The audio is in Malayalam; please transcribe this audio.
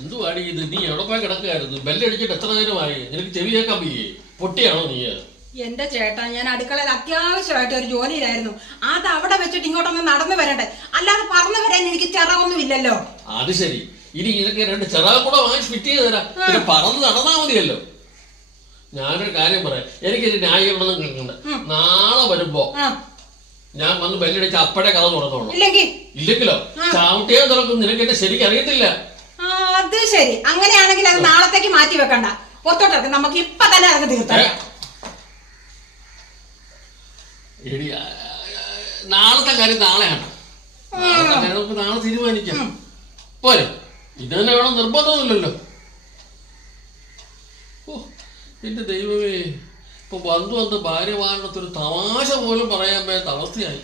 എന്തുവാടി ഇത്? നീ എവിടെ പോയി കിടക്കുകയായിരുന്നു? ബെല്ലടിച്ചിട്ട് എത്ര നേരമായി? നിനക്ക് ചെവി കേൾക്കാൻ പോയേ? പൊട്ടിയാണോ നീ? എന്റെ ചേട്ടാ, ഞാൻ അടുക്കളയിൽ അത്യാവശ്യമായിട്ട് ഒരു ജോലിയിലായിരുന്നു. അത് അവിടെ വെച്ചിട്ട് ഇങ്ങോട്ടൊന്ന് നടന്നു വരണ്ടേ? അല്ലാതെ പറന്നു വരാൻ എനിക്ക് ചിറകൊന്നും ഇല്ലല്ലോ. അത് ശരി. ഇനി ഇതൊക്കെ 2 ചിറക് കൂടെ വാങ്ങിച്ച് ഫിറ്റ് ചെയ്ത് തരാം. പിന്നെ പറന്ന് നടന്നാ മതിയല്ലോ. ഞാനൊരു കാര്യം പറയാം, എനിക്കിത് ന്യായീകരണം കേൾക്കണ്ട. നാളെ വരുമ്പോ ഞാൻ വന്ന് ബെല്ലടിച്ച് അപ്പഴേ കഥ തുറന്നോളൂ. ഇല്ലെങ്കിലോ ചാവട്ടിയാൻ തുറക്കും. നിനക്ക് എന്നെ ശരിക്കും അറിയത്തില്ല. അത് ശരി. അങ്ങനെയാണെങ്കിൽ അത് നാളത്തേക്ക് മാറ്റി വെക്കണ്ട. ഒത്തോട്ടെ, നമുക്ക് ഇപ്പൊ തന്നെ അത് തീർത്താം. എടി, നാളത്തെ കാര്യം നാളെയാണ്. നാളെ തീരുമാനിക്കാം. പോരെ, ഇത് തന്നെ വേണം നിർബന്ധമൊന്നുമില്ലല്ലോ. ഓ എന്റെ ദൈവമേ, ഇപ്പൊ ബന്ധു ഭാര്യ വാങ്ങത്തൊരു തമാശ പോലും പറയാൻ പറ്റാത്ത അവസ്ഥയായി.